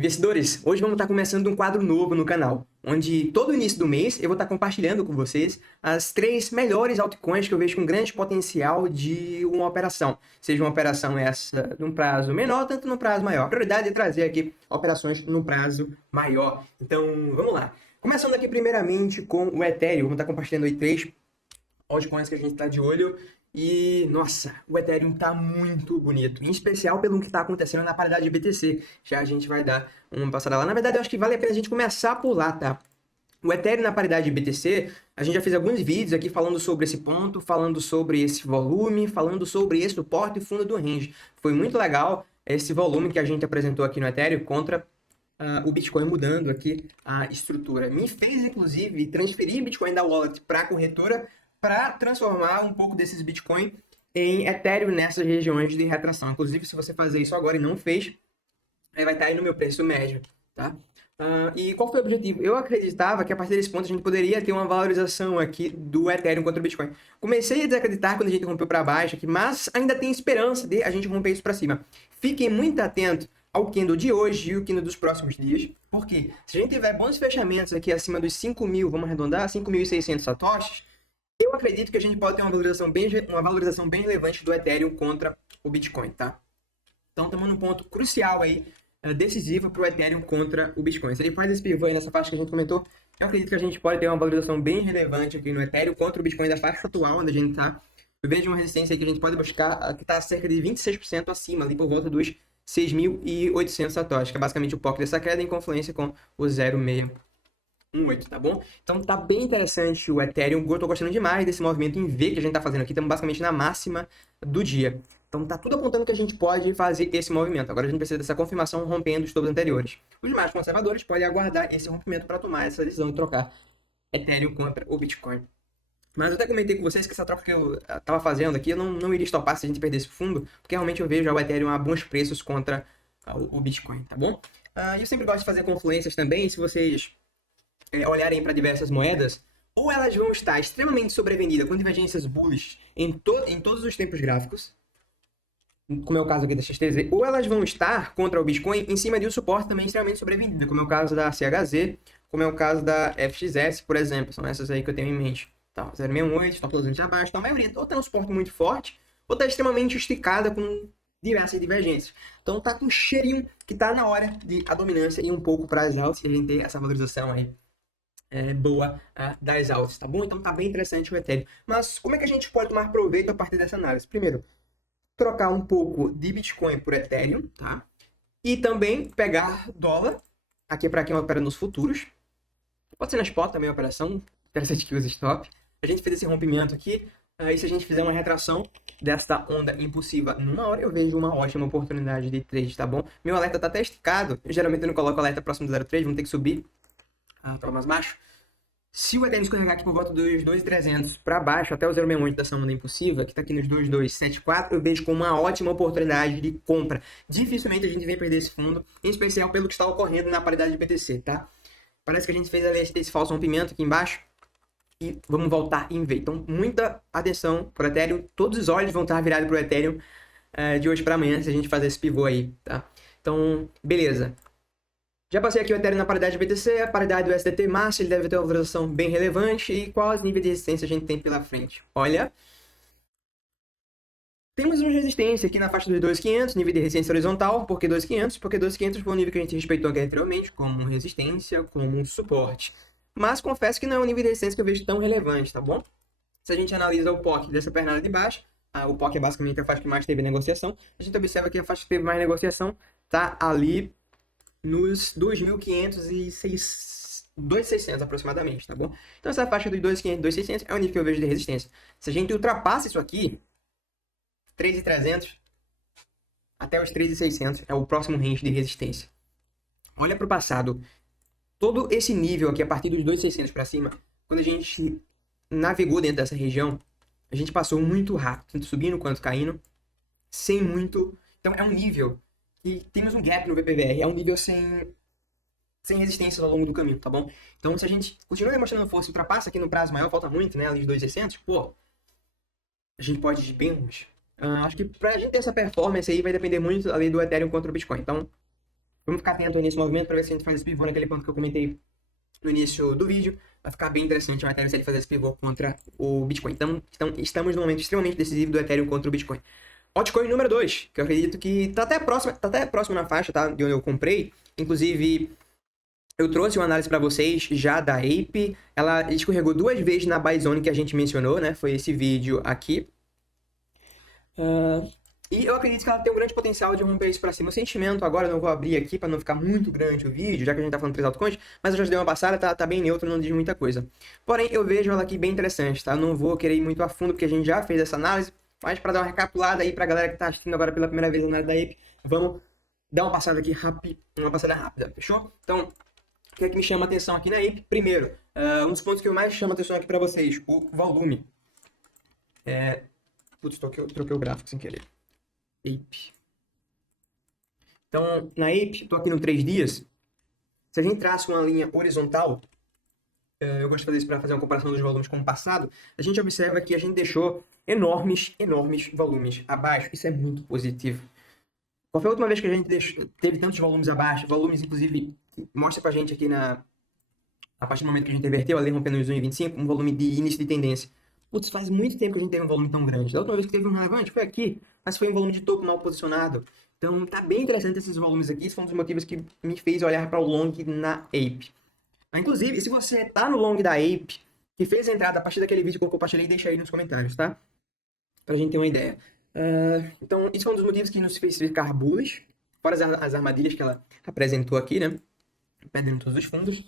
Investidores, hoje vamos estar começando um quadro novo no canal, onde todo início do mês eu vou estar compartilhando com vocês as 3 melhores altcoins que eu vejo com grande potencial de uma operação. Seja uma operação essa num prazo menor, tanto no prazo maior. A prioridade é trazer aqui operações no prazo maior. Então, vamos lá. Começando aqui primeiramente com o Ethereum, vamos estar compartilhando aí 3 altcoins que a gente está de olho. E, nossa, o Ethereum tá muito bonito, em especial pelo que está acontecendo na paridade de BTC. Já a gente vai dar uma passada lá. Na verdade, eu acho que vale a pena a gente começar por lá, tá? O Ethereum na paridade de BTC, a gente já fez alguns vídeos aqui falando sobre esse ponto, falando sobre esse volume, falando sobre esse suporte e fundo do range. Foi muito legal esse volume que a gente apresentou aqui no Ethereum contra o Bitcoin mudando aqui a estrutura. Me fez, inclusive, transferir Bitcoin da wallet para a corretora para transformar um pouco desses Bitcoin em Ethereum nessas regiões de retração. Inclusive, se você fazer isso agora e não fez, vai estar aí no meu preço médio, tá? E qual foi o objetivo? Eu acreditava que a partir desse ponto a gente poderia ter uma valorização aqui do Ethereum contra o Bitcoin. Comecei a desacreditar quando a gente rompeu para baixo aqui, mas ainda tem esperança de a gente romper isso para cima. Fiquem muito atentos ao candle de hoje e o candle dos próximos dias, porque se a gente tiver bons fechamentos aqui acima dos 5.000, vamos arredondar, 5.600 satoshis, eu acredito que a gente pode ter uma valorização bem relevante do Ethereum contra o Bitcoin, tá? Então, estamos num ponto crucial aí, decisivo para o Ethereum contra o Bitcoin. Se ele faz esse pivô aí nessa faixa que a gente comentou, eu acredito que a gente pode ter uma valorização bem relevante aqui no Ethereum contra o Bitcoin da faixa atual, onde a gente está. Eu vejo uma resistência aí que a gente pode buscar, que está cerca de 26% acima, ali por volta dos 6.800 satoshis, que é basicamente o POC dessa queda em confluência com o 0,618, tá bom? Então tá bem interessante o Ethereum. Eu tô gostando demais desse movimento em V que a gente tá fazendo aqui. Estamos basicamente na máxima do dia. Então tá tudo apontando que a gente pode fazer esse movimento. Agora a gente precisa dessa confirmação rompendo os topos anteriores. Os mais conservadores podem aguardar esse rompimento para tomar essa decisão de trocar Ethereum contra o Bitcoin. Mas eu até comentei com vocês que essa troca que eu tava fazendo aqui, eu não iria estopar se a gente perdesse fundo, porque realmente eu vejo já o Ethereum a bons preços contra o Bitcoin, tá bom? Eu sempre gosto de fazer confluências também. Se vocês olharem para diversas moedas, ou elas vão estar extremamente sobrevendidas com divergências bullish em todos os tempos gráficos, como é o caso aqui da XTZ, ou elas vão estar contra o Bitcoin em cima de um suporte também extremamente sobrevendida, como é o caso da CHZ, como é o caso da FXS, por exemplo. São essas aí que eu tenho em mente. Tá, 0,68, stop loss abaixo, então a maioria ou tem um suporte muito forte, ou está extremamente esticada com diversas divergências. Então tá com um cheirinho que tá na hora de a dominância ir um pouco para as altas, e a gente ter essa valorização aí boa das altas, tá bom? Então tá bem interessante o Ethereum. Mas como é que a gente pode tomar proveito a partir dessa análise? Primeiro, trocar um pouco de Bitcoin por Ethereum, tá? E também pegar dólar, aqui para quem opera nos futuros. Pode ser na spot também a operação, interessante que use stop. A gente fez esse rompimento aqui, e se a gente fizer uma retração desta onda impulsiva numa hora, eu vejo uma ótima oportunidade de trade, tá bom? Meu alerta tá até esticado, geralmente eu não coloco alerta próximo do 0,3, vamos ter que subir para mais baixo. Se o Ethereum escorregar aqui por volta dos 2.300 para baixo, até o 0,68 dessa onda impulsiva, que está aqui nos 2.274, eu vejo como uma ótima oportunidade de compra. Dificilmente a gente vem perder esse fundo, em especial pelo que está ocorrendo na paridade de BTC, tá? Parece que a gente fez ali esse falso rompimento aqui embaixo e vamos voltar em V. Então, muita atenção para o Ethereum. Todos os olhos vão estar virados para o Ethereum de hoje para amanhã, se a gente fazer esse pivô aí, tá? Então, beleza. Já passei aqui o Ethereum na paridade de BTC, a paridade do SDT Massa, ele deve ter uma valorização bem relevante. E quais níveis de resistência a gente tem pela frente? Olha, temos uma resistência aqui na faixa dos 2.500, nível de resistência horizontal. Por que 2.500? Porque 2.500 foi o nível que a gente respeitou aqui anteriormente, como resistência, como suporte. Mas confesso que não é um nível de resistência que eu vejo tão relevante, tá bom? Se a gente analisa o POC dessa pernada de baixo, o POC é basicamente a faixa que mais teve negociação, a gente observa que a faixa que teve mais negociação tá ali nos 2.500 e 2.600 aproximadamente, tá bom? Então essa faixa dos 2.500 e 2.600 é o nível que eu vejo de resistência. Se a gente ultrapassa isso aqui, 3.300 até os 3.600 é o próximo range de resistência. Olha para o passado. Todo esse nível aqui, a partir dos 2.600 para cima, quando a gente navegou dentro dessa região, a gente passou muito rápido, tanto subindo quanto caindo, sem muito... Então é um nível que temos um gap no VPVR, é um nível sem resistência ao longo do caminho, tá bom? Então se a gente continua demonstrando força e ultrapassa aqui no prazo maior, falta muito, né, ali de 2.600, pô, a gente pode ir bem longe. Acho que pra gente ter essa performance aí vai depender muito ali do Ethereum contra o Bitcoin. Então, Vamos ficar atento aí nesse movimento para ver se a gente faz esse pivô naquele ponto que eu comentei no início do vídeo. Vai ficar bem interessante o Ethereum se ele fazer esse pivô contra o Bitcoin. Então, estamos num momento extremamente decisivo do Ethereum contra o Bitcoin. Altcoin número 2, que eu acredito que tá até próximo na faixa, tá? De onde eu comprei. Inclusive, eu trouxe uma análise para vocês já da Ape. Ela escorregou 2 vezes na buy zone que a gente mencionou, né? Foi esse vídeo aqui. E eu acredito que ela tem um grande potencial de romper isso para cima. O sentimento agora, eu não vou abrir aqui para não ficar muito grande o vídeo, já que a gente tá falando de 3 altcoins, mas eu já dei uma passada, tá bem neutro, não diz muita coisa. Porém, eu vejo ela aqui bem interessante, tá? Eu não vou querer ir muito a fundo, porque a gente já fez essa análise, mas para dar uma recapitulada aí pra galera que tá assistindo agora pela primeira vez a análise da Ape, vamos dar uma passada aqui uma passada rápida, fechou? Então, o que é que me chama a atenção aqui na Ape? Primeiro, um dos pontos que eu mais chamo a atenção aqui para vocês, o volume. Putz, troquei o gráfico sem querer. Ape. Então, na Ape, estou aqui no 3 dias. Se a gente traça uma linha horizontal, eu gosto de fazer isso para fazer uma comparação dos volumes com o passado, a gente observa que a gente deixou enormes volumes abaixo. Isso é muito positivo. Qual foi a última vez que a gente teve tantos volumes abaixo? Volumes, inclusive, mostra pra gente aqui a partir do momento que a gente inverteu, ali rompendo os 1,25, um volume de início de tendência. Putz, faz muito tempo que a gente teve um volume tão grande. Da última vez que teve um relevante foi aqui, mas foi um volume de topo mal posicionado. Então tá bem interessante esses volumes aqui. Esse foi um dos motivos que me fez olhar para o long na Ape. Inclusive, se você tá no long da Ape, que fez a entrada a partir daquele vídeo que eu compartilhei, deixa aí nos comentários, tá? Pra gente ter uma ideia. Então, isso foi um dos motivos que nos fez ficar bullish, fora as armadilhas que ela apresentou aqui, né? Perdendo todos os fundos.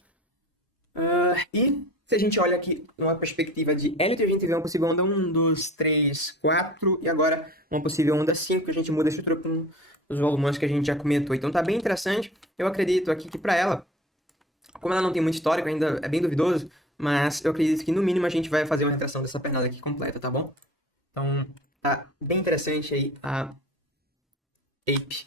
E se a gente olha aqui numa perspectiva de Elliott, a gente vê uma possível onda 1, 2, 3, 4 e agora uma possível onda 5, que a gente muda a estrutura com os volumes que a gente já comentou. Então tá bem interessante. Eu acredito aqui que para ela, como ela não tem muito histórico, ainda é bem duvidoso, mas eu acredito que no mínimo a gente vai fazer uma retração dessa pernada aqui completa, tá bom? Então tá bem interessante aí a Ape.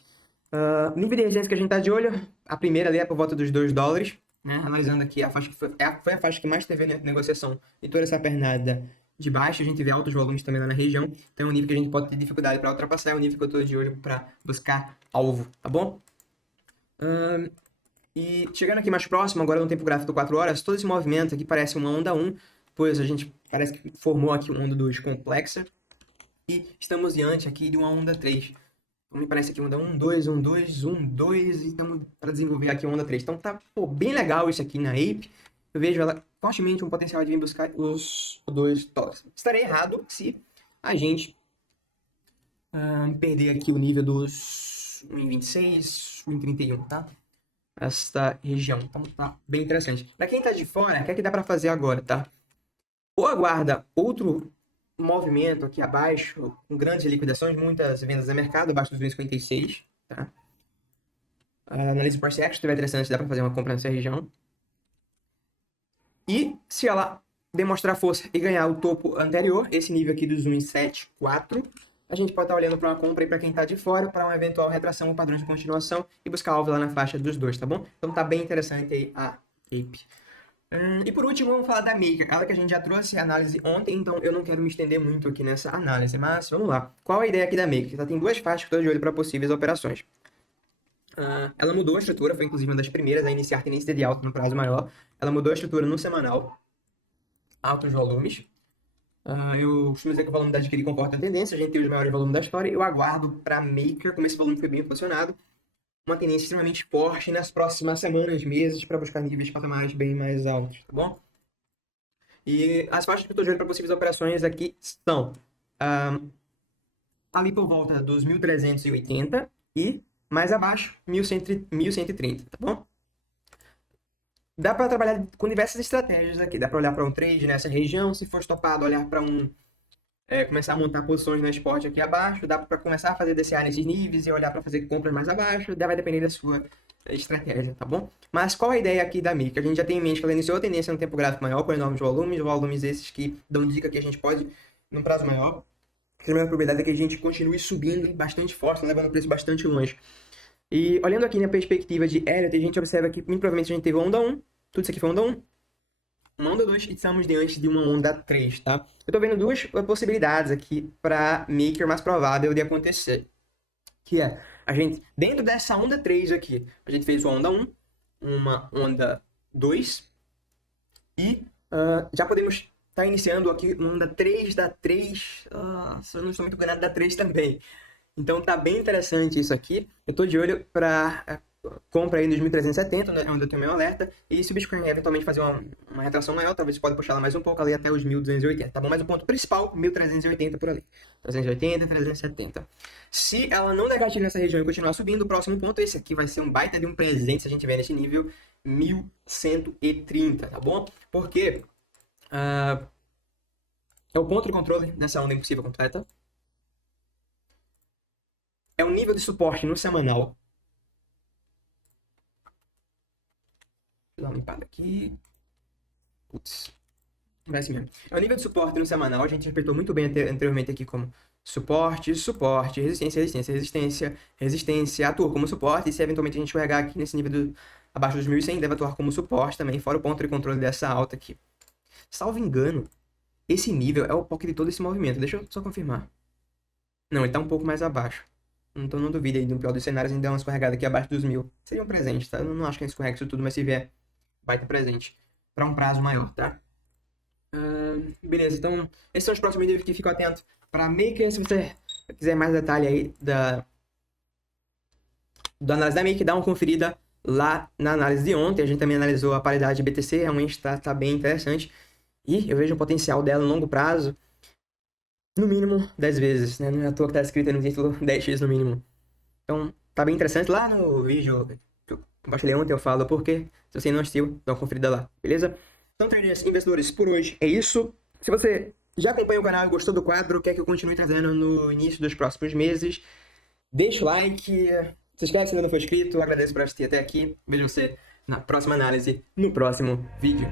Nível de resistência que a gente tá de olho, a primeira ali é por volta dos $2. Né? Analisando aqui, a faixa que foi a faixa que mais teve negociação e toda essa pernada de baixo, a gente vê altos volumes também lá na região, então é um nível que a gente pode ter dificuldade para ultrapassar, é um nível que eu estou de olho para buscar alvo, tá bom? E chegando aqui mais próximo, agora no tempo gráfico de 4 horas, todo esse movimento aqui parece uma onda 1, pois a gente parece que formou aqui uma onda 2 complexa, e estamos diante aqui de uma onda 3. Então, me parece aqui onda 1, 2, 1, 2, 1, 2, e estamos para desenvolver aqui onda 3. Então tá bem legal isso aqui na Ape. Eu vejo ela fortemente um potencial de vir buscar os $2. Estarei errado se a gente perder aqui o nível dos 1,26, 1,31, tá? Esta região. Então tá bem interessante. Para quem tá de fora, o que é que dá para fazer agora, tá? Ou aguarda outro movimento aqui abaixo, com grandes liquidações, muitas vendas a mercado, abaixo dos 2,56, tá? Analise price action, se tiver interessante, dá para fazer uma compra nessa região. E se ela demonstrar força e ganhar o topo anterior, esse nível aqui dos 1,74, a gente pode estar olhando para uma compra aí para quem está de fora, para uma eventual retração ou padrão de continuação e buscar alvo lá na faixa dos 2, tá bom? Então tá bem interessante aí a Ape. E por último, vamos falar da Maker, ela que a gente já trouxe a análise ontem, então eu não quero me estender muito aqui nessa análise, mas vamos lá. Qual a ideia aqui da Maker? Ela tem 2 faixas que estou de olho para possíveis operações. Ela mudou a estrutura, foi inclusive uma das primeiras a iniciar tendência de alta no prazo maior. Ela mudou a estrutura no semanal, altos volumes. Eu costumo dizer que o volume da adquirir comporta a tendência, a gente tem os maiores volumes da história. Eu aguardo para a Maker, como esse volume foi bem posicionado, uma tendência extremamente forte nas próximas semanas, meses, para buscar níveis patamares bem mais altos, tá bom? E as faixas que eu estou vendo para possíveis operações aqui são ali por volta dos 1.380 e mais abaixo 1.130, tá bom? Dá para trabalhar com diversas estratégias aqui. Dá para olhar para um trade nessa região, se for estopado, olhar para começar a montar posições na spot aqui abaixo, dá para começar a fazer DCA nesses níveis e olhar para fazer compras mais abaixo, vai depender da sua estratégia, tá bom? Mas qual a ideia aqui da Maker? A gente já tem em mente que ela iniciou a tendência no tempo gráfico maior, com enormes volumes esses que dão dica que a gente pode, num prazo maior, a maior probabilidade é que a gente continue subindo bastante forte, levando o preço bastante longe. E olhando aqui na perspectiva de Elliott, a gente observa que muito provavelmente a gente teve onda 1, tudo isso aqui foi onda 1, uma onda 2 e estamos diante de uma onda 3, tá? Eu tô vendo 2 possibilidades aqui para Maker mais provável de acontecer. Que é, Dentro dessa onda 3 aqui, a gente fez uma onda 1, uma onda 2 e já podemos estar iniciando aqui uma onda 3 da 3. Se eu não estou muito enganado, da 3 também. Então tá bem interessante isso aqui. Eu tô de olho para compra aí nos 1370, né, onde eu tenho meu alerta. E se o Bitcoin eventualmente fazer uma retração maior, talvez você pode puxar ela mais um pouco ali até os 1280, tá bom? Mas o ponto principal, 1380 por ali. 380, 370. Se ela não der gatilho nessa região e continuar subindo, o próximo ponto, esse aqui vai ser um baita de um presente se a gente vier nesse nível 1130, tá bom? Porque é o ponto de controle dessa onda impossível completa. É o nível de suporte no semanal. Vou dar uma limpada aqui. Putz. Vai assim mesmo. É o nível de suporte no semanal. A gente apertou muito bem anteriormente aqui como suporte, suporte, resistência, resistência, resistência, resistência. Atua como suporte. E se eventualmente a gente escorregar aqui nesse nível abaixo dos 1100, deve atuar como suporte também, fora o ponto de controle dessa alta aqui. Salvo engano, esse nível é o POC de todo esse movimento. Deixa eu só confirmar. Não, ele tá um pouco mais abaixo. Então não duvide aí, no pior dos cenários, a gente der uma escorregada aqui abaixo dos 1000. Seria um presente, tá? Eu não acho que a gente escorregue isso tudo, mas se vier, vai ter presente. Para um prazo maior, tá? Beleza, então esses são os próximos vídeos que ficam atentos para Maker. Se você quiser mais detalhe aí da análise da Maker, dá uma conferida lá na análise de ontem. A gente também analisou a paridade BTC, realmente tá bem interessante. E eu vejo o potencial dela no longo prazo, no mínimo 10 vezes, né? Não é à toa que tá escrito aí no título 10x no mínimo. Então, tá bem interessante. Lá no vídeo que eu compartilhei ontem eu falo porque, se você não assistiu, dá uma conferida lá, beleza? Então, traders, investidores, por hoje é isso. Se você já acompanha o canal e gostou do quadro, quer que eu continue trazendo no início dos próximos meses, deixa o like, se inscreve se ainda não for inscrito, agradeço por assistir até aqui. Vejo você na próxima análise, no próximo vídeo.